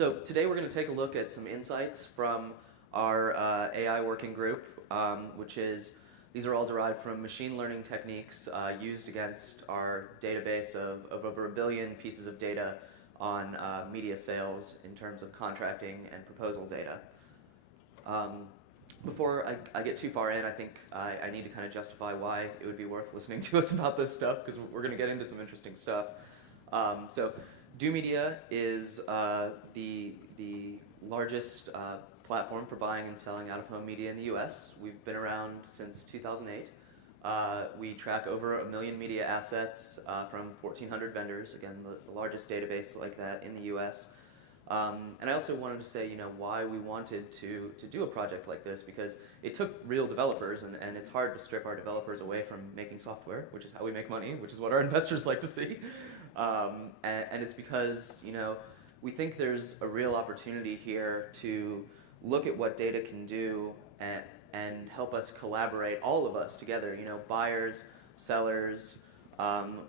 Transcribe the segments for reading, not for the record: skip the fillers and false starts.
So today we're going to take a look at some insights from our AI working group, these are all derived from machine learning techniques used against our database of over 1 billion pieces of data on media sales in terms of contracting and proposal data. Before I get too far in, I think I need to kind of justify why it would be worth listening to us about this stuff, because we're going to get into some interesting stuff. So Do Media is the largest platform for buying and selling out-of-home media in the US. We've been around since 2008. We track over 1 million media assets from 1,400 vendors, again, the largest database like that in the US. And I also wanted to say, why we wanted to do a project like this, because it took real developers, and it's hard to strip our developers away from making software, which is how we make money, which is what our investors like to see. And it's because, we think there's a real opportunity here to look at what data can do and help us collaborate, all of us together, buyers, sellers,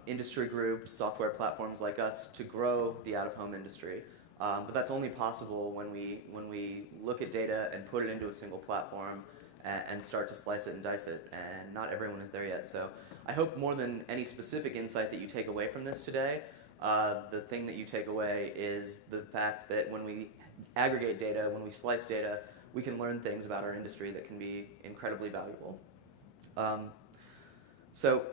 industry groups, software platforms like us, to grow the out-of-home industry. But that's only possible when we look at data and put it into a single platform and start to slice it and dice it, and not everyone is there yet. So I hope more than any specific insight that you take away from this today, the thing that you take away is the fact that when we aggregate data, when we slice data, we can learn things about our industry that can be incredibly valuable. So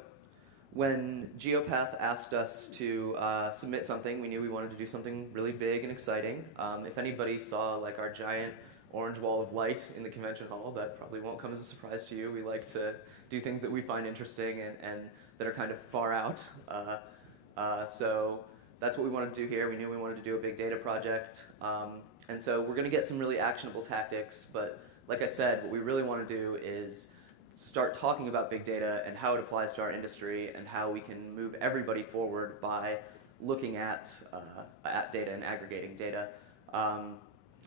when Geopath asked us to submit something, we knew we wanted to do something really big and exciting. If anybody saw our giant orange wall of light in the convention hall, that probably won't come as a surprise to you. We like to do things that we find interesting and that are kind of far out. So that's what we wanted to do here. We knew we wanted to do a big data project. And so we're going to get some really actionable tactics, but like I said, what we really want to do is start talking about big data and how it applies to our industry and how we can move everybody forward by looking at data and aggregating data.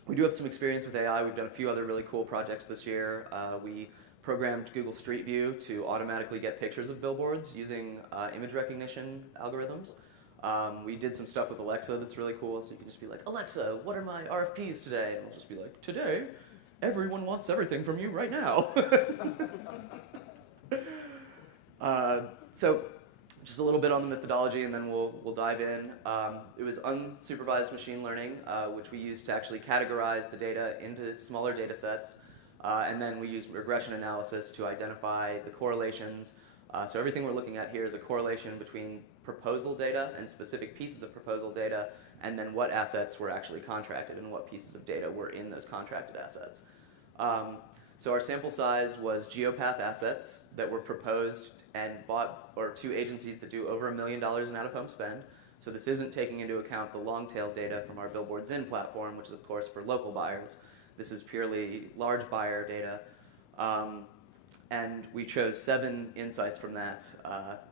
We do have some experience with AI. We've done a few other really cool projects this year. We programmed Google Street View to automatically get pictures of billboards using image recognition algorithms. We did some stuff with Alexa that's really cool, so you can just be like, Alexa, what are my RFPs today? And it'll just be like, today, everyone wants everything from you right now. So just a little bit on the methodology, and then we'll dive in. It was unsupervised machine learning, which we used to actually categorize the data into smaller data sets. And then we used regression analysis to identify the correlations. So everything we're looking at here is a correlation between proposal data and specific pieces of proposal data, and then what assets were actually contracted and what pieces of data were in those contracted assets. So our sample size was Geopath assets that were proposed and bought to agencies that do over $1 million in out-of-home spend. So this isn't taking into account the long-tail data from our Billboards In platform, which is of course for local buyers. This is purely large buyer data. And we chose 7 insights from that,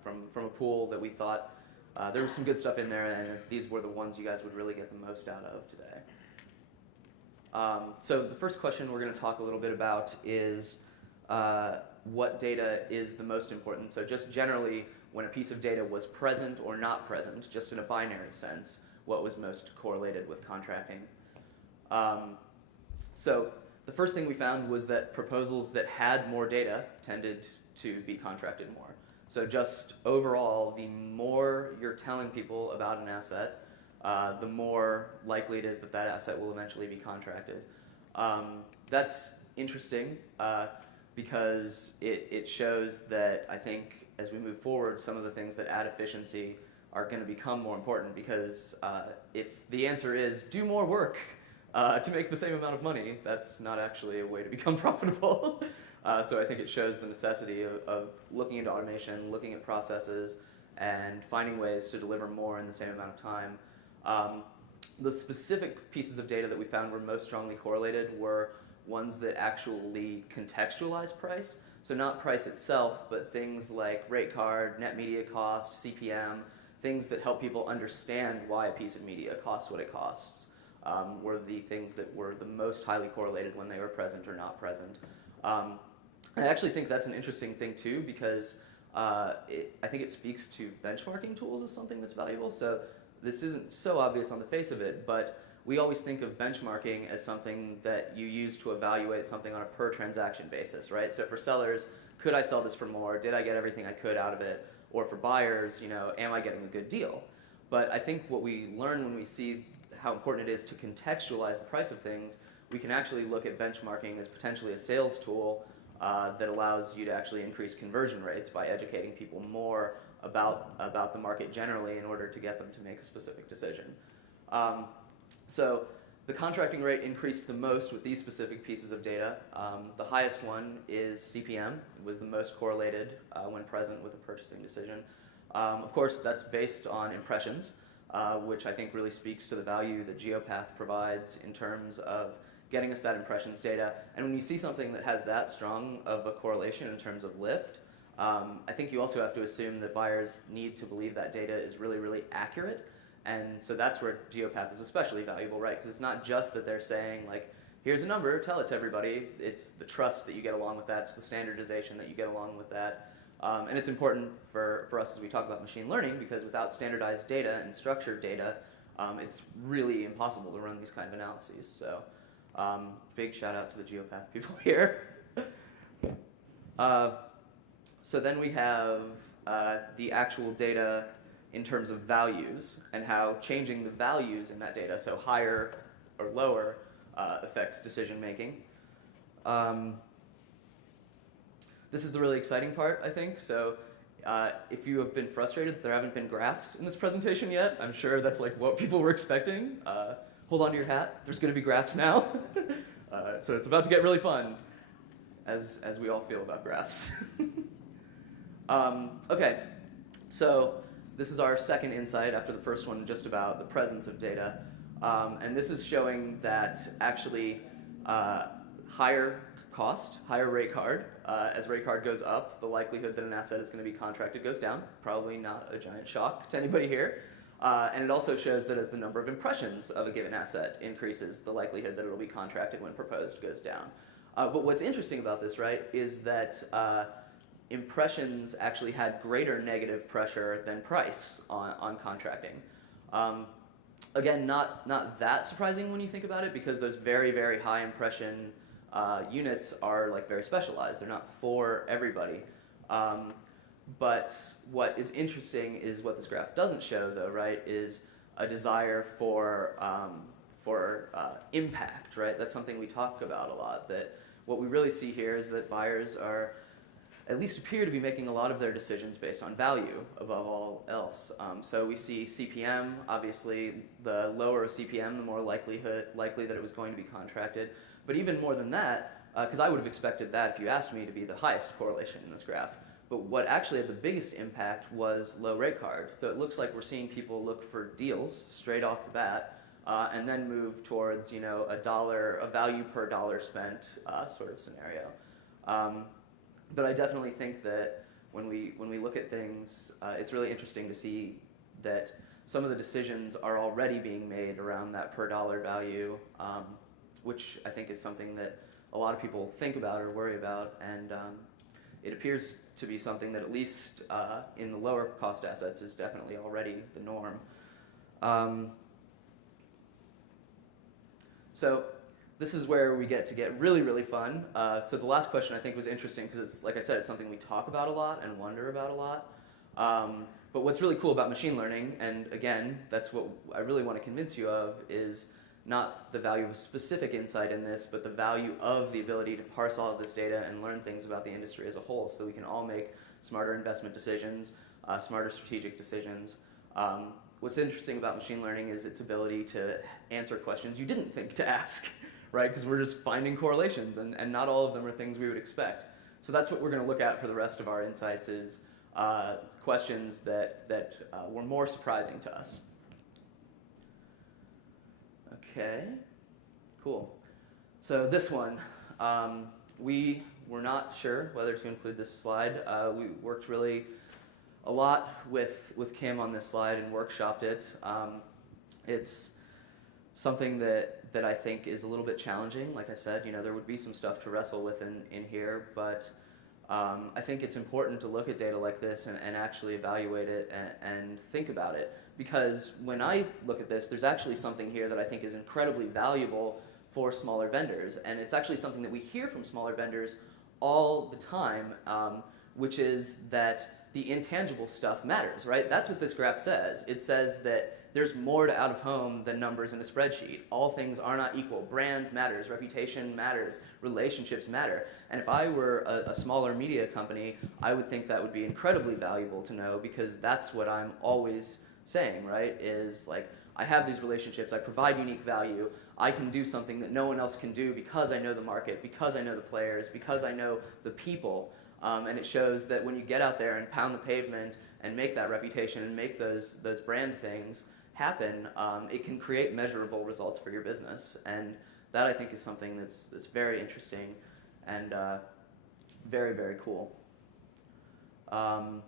from a pool that we thought there was some good stuff in there, and these were the ones you guys would really get the most out of today. So the first question we're going to talk a little bit about is what data is the most important. So just generally, when a piece of data was present or not present, just in a binary sense, what was most correlated with contracting. So the first thing we found was that proposals that had more data tended to be contracted more. So just overall, the more you're telling people about an asset, the more likely it is that that asset will eventually be contracted. That's interesting because it shows that I think as we move forward, some of the things that add efficiency are going to become more important, because if the answer is do more work to make the same amount of money, that's not actually a way to become profitable. So I think it shows the necessity of looking into automation, looking at processes, and finding ways to deliver more in the same amount of time. The specific pieces of data that we found were most strongly correlated were ones that actually contextualize price. So not price itself, but things like rate card, net media cost, CPM, things that help people understand why a piece of media costs what it costs. Were the things that were the most highly correlated when they were present or not present. I actually think that's an interesting thing too, because I think it speaks to benchmarking tools as something that's valuable. So this isn't so obvious on the face of it, but we always think of benchmarking as something that you use to evaluate something on a per transaction basis, right? So for sellers, could I sell this for more? Did I get everything I could out of it? Or for buyers, am I getting a good deal? But I think what we learn when we see how important it is to contextualize the price of things, we can actually look at benchmarking as potentially a sales tool that allows you to actually increase conversion rates by educating people more about the market generally in order to get them to make a specific decision. So the contracting rate increased the most with these specific pieces of data. The highest one is CPM. It was the most correlated when present with a purchasing decision. Of course, that's based on impressions, which I think really speaks to the value that GeoPath provides in terms of getting us that impressions data. And when you see something that has that strong of a correlation in terms of lift, I think you also have to assume that buyers need to believe that data is really, really accurate. And so that's where GeoPath is especially valuable, right? Because it's not just that they're saying, like, here's a number, tell it to everybody. It's the trust that you get along with that. It's the standardization that you get along with that. And it's important for us as we talk about machine learning, because without standardized data and structured data, it's really impossible to run these kind of analyses. So big shout out to the GeoPath people here. So then we have the actual data in terms of values and how changing the values in that data, so higher or lower, affects decision making. This is the really exciting part, I think. So if you have been frustrated that there haven't been graphs in this presentation yet, I'm sure that's like what people were expecting. Hold on to your hat. There's going to be graphs now. So it's about to get really fun, as we all feel about graphs. Okay, so this is our second insight after the first one, just about the presence of data. And this is showing that actually higher cost, higher rate card, as rate card goes up, the likelihood that an asset is going to be contracted goes down. Probably not a giant shock to anybody here. And it also shows that as the number of impressions of a given asset increases, the likelihood that it will be contracted when proposed goes down. But what's interesting about this, right, is that impressions actually had greater negative pressure than price on contracting. Again, not that surprising when you think about it, because those very, very high impression units are like very specialized. They're not for everybody. But what is interesting is what this graph doesn't show, though, right, is a desire for impact, right? That's something we talk about a lot, that what we really see here is that buyers are, at least appear to be, making a lot of their decisions based on value above all else. So we see CPM, obviously, the lower a CPM, the more likely that it was going to be contracted. But even more than that, because I would have expected that if you asked me to be the highest correlation in this graph. But what actually had the biggest impact was low rate card. So it looks like we're seeing people look for deals straight off the bat, and then move towards a value per dollar spent sort of scenario. But I definitely think that when we look at things, it's really interesting to see that some of the decisions are already being made around that per dollar value, which I think is something that a lot of people think about or worry about, and it appears to be something that, at least in the lower cost assets, is definitely already the norm. So this is where we get really, really fun. So the last question I think was interesting because it's, like I said, it's something we talk about a lot and wonder about a lot. But what's really cool about machine learning, and again, that's what I really want to convince you of, is not the value of a specific insight in this, but the value of the ability to parse all of this data and learn things about the industry as a whole, so we can all make smarter investment decisions, smarter strategic decisions. What's interesting about machine learning is its ability to answer questions you didn't think to ask, right? Because we're just finding correlations, and not all of them are things we would expect. So that's what we're going to look at for the rest of our insights, is questions that were more surprising to us. Okay, cool. So this one, we were not sure whether to include this slide. We worked really a lot with Kim on this slide and workshopped it. It's something that I think is a little bit challenging. Like I said, there would be some stuff to wrestle with in here, but I think it's important to look at data like this and actually evaluate it and think about it. Because when I look at this, there's actually something here that I think is incredibly valuable for smaller vendors. And it's actually something that we hear from smaller vendors all the time, which is that the intangible stuff matters, right? That's what this graph says. It says that there's more to out-of-home than numbers in a spreadsheet. All things are not equal. Brand matters, reputation matters, relationships matter. And if I were a smaller media company, I would think that would be incredibly valuable to know, because that's what I'm always saying, right? Is like, I have these relationships, I provide unique value, I can do something that no one else can do because I know the market, because I know the players, because I know the people. And it shows that when you get out there and pound the pavement and make that reputation and make those brand things happen, it can create measurable results for your business. And that, I think, is something that's very interesting and very, very cool. And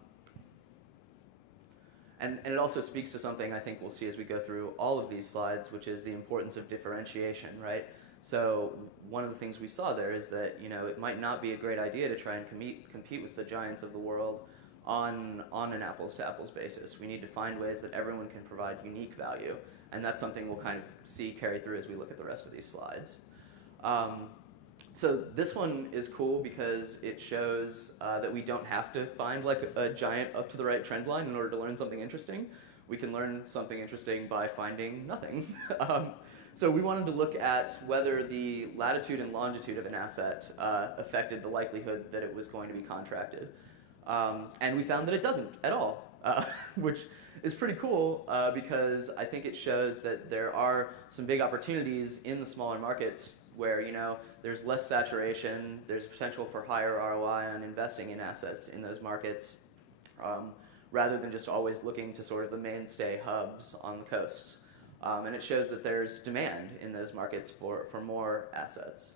it also speaks to something I think we'll see as we go through all of these slides, which is the importance of differentiation, right? So one of the things we saw there is that, you know, it might not be a great idea to try and compete with the giants of the world on an apples-to-apples basis. We need to find ways that everyone can provide unique value, and that's something we'll kind of see carry through as we look at the rest of these slides. So this one is cool because it shows that we don't have to find like a giant up to the right trend line in order to learn something interesting. We can learn something interesting by finding nothing. So we wanted to look at whether the latitude and longitude of an asset affected the likelihood that it was going to be contracted. And we found that it doesn't at all, which is pretty cool because I think it shows that there are some big opportunities in the smaller markets where, you know, there's less saturation, there's potential for higher ROI on investing in assets in those markets, rather than just always looking to sort of the mainstay hubs on the coasts. And it shows that there's demand in those markets for more assets.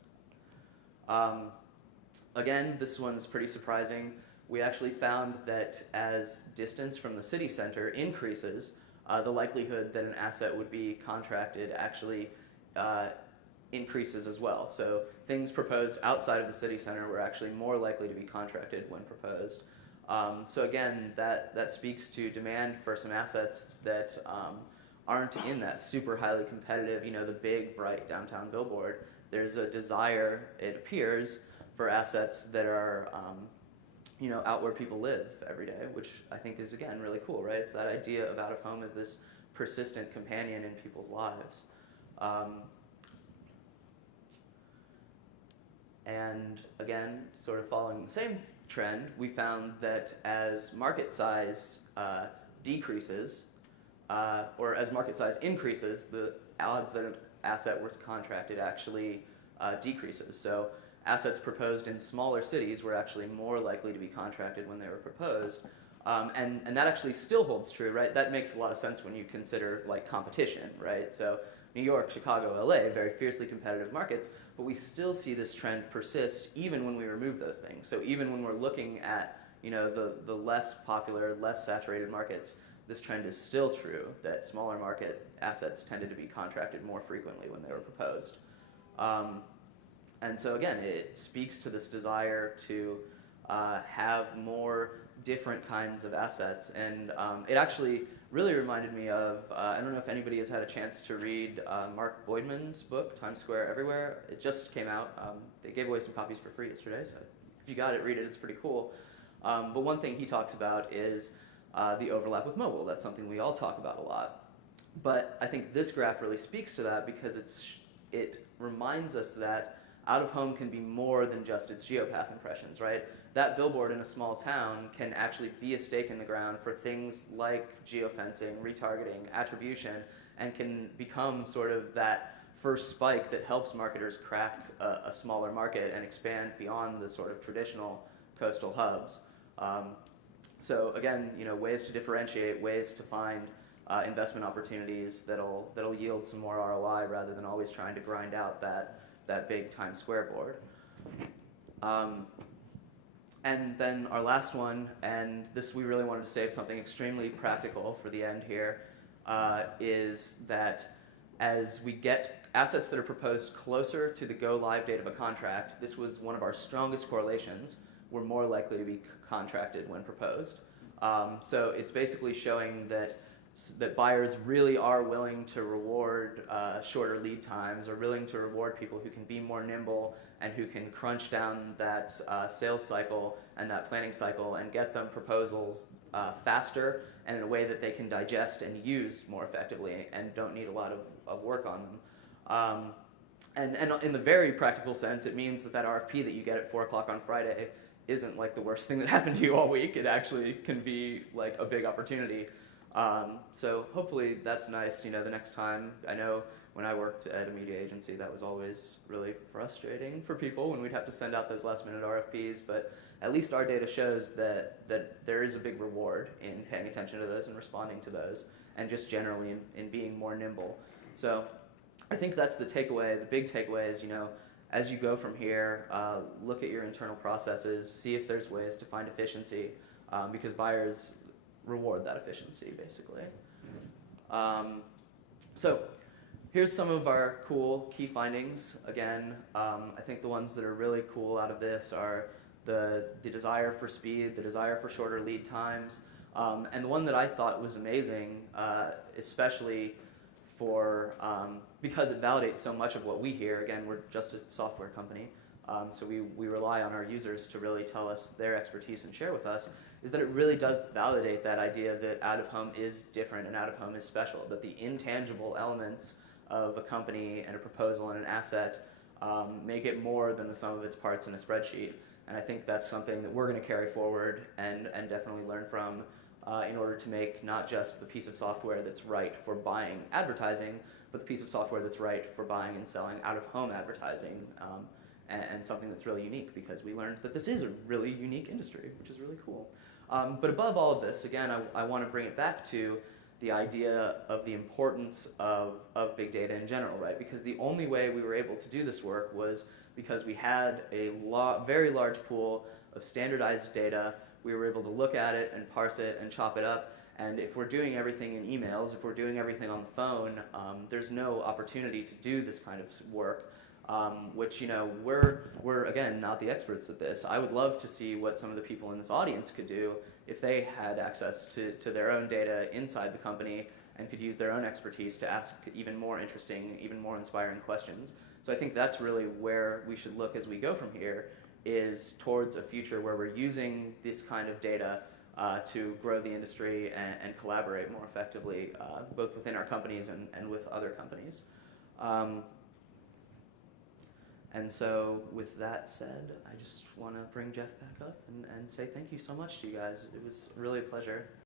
Again, this one's pretty surprising. We actually found that as distance from the city center increases, the likelihood that an asset would be contracted actually increases as well. So things proposed outside of the city center were actually more likely to be contracted when proposed. So again, that speaks to demand for some assets that aren't in that super highly competitive, you know, the big, bright downtown billboard. There's a desire, it appears, for assets that are, you know, out where people live every day, which I think is, again, really cool, right? It's that idea of out-of-home as this persistent companion in people's lives. And again, sort of following the same trend, we found that as market size decreases, or as market size increases, the odds that an asset was contracted actually decreases. So assets proposed in smaller cities were actually more likely to be contracted when they were proposed. And that actually still holds true, right? That makes a lot of sense when you consider like competition, right? So New York, Chicago, LA, very fiercely competitive markets, but we still see this trend persist even when we remove those things. So even when we're looking at, you know, the less popular, less saturated markets, this trend is still true, that smaller market assets tended to be contracted more frequently when they were proposed. And so again, it speaks to this desire to have more different kinds of assets. And it actually really reminded me of, I don't know if anybody has had a chance to read Mark Boydman's book, Times Square Everywhere. It just came out. They gave away some copies for free yesterday, so if you got it, read it, it's pretty cool. But one thing he talks about is the overlap with mobile. That's something we all talk about a lot. But I think this graph really speaks to that because it reminds us that out-of-home can be more than just its geopath impressions, right? That billboard in a small town can actually be a stake in the ground for things like geofencing, retargeting, attribution, and can become sort of that first spike that helps marketers crack a smaller market and expand beyond the sort of traditional coastal hubs. So again, you know, ways to differentiate, ways to find investment opportunities that'll yield some more ROI rather than always trying to grind out that big Times Square board. And then our last one, and this we really wanted to save something extremely practical for the end here, is that as we get assets that are proposed closer to the go live date of a contract, this was one of our strongest correlations. were more likely to be contracted when proposed. So it's basically showing that buyers really are willing to reward shorter lead times, or willing to reward people who can be more nimble and who can crunch down that sales cycle and that planning cycle and get them proposals faster and in a way that they can digest and use more effectively and don't need a lot of work on them. And in the very practical sense, it means that RFP that you get at 4 o'clock on Friday isn't like the worst thing that happened to you all week. It actually can be like a big opportunity. So hopefully that's nice. The next time, I know when I worked at a media agency, that was always really frustrating for people when we'd have to send out those last minute RFPs, but at least our data shows that there is a big reward in paying attention to those and responding to those, and just generally in being more nimble. So I think that's the takeaway. The big takeaway is, as you go from here, look at your internal processes, see if there's ways to find efficiency, because buyers reward that efficiency, basically. So here's some of our cool key findings. Again, I think the ones that are really cool out of this are the desire for speed, the desire for shorter lead times, and the one that I thought was amazing, especially because it validates so much of what we hear. Again, we're just a software company, so we rely on our users to really tell us their expertise and share with us, is that it really does validate that idea that out-of-home is different and out-of-home is special, that the intangible elements of a company and a proposal and an asset make it more than the sum of its parts in a spreadsheet. And I think that's something that we're going to carry forward and definitely learn from in order to make not just the piece of software that's right for buying advertising, but the piece of software that's right for buying and selling out-of-home advertising, and something that's really unique, because we learned that this is a really unique industry, which is really cool. But above all of this, again, I want to bring it back to the idea of the importance of big data in general, right? Because the only way we were able to do this work was because we had a very large pool of standardized data. We were able to look at it and parse it and chop it up. And if we're doing everything in emails, if we're doing everything on the phone, there's no opportunity to do this kind of work, which, we're again, not the experts at this. I would love to see what some of the people in this audience could do if they had access to their own data inside the company and could use their own expertise to ask even more interesting, even more inspiring questions. So I think that's really where we should look as we go from here, is towards a future where we're using this kind of data to grow the industry and collaborate more effectively, both within our companies and with other companies. And so with that said, I just want to bring Jeff back up and say thank you so much to you guys. It was really a pleasure.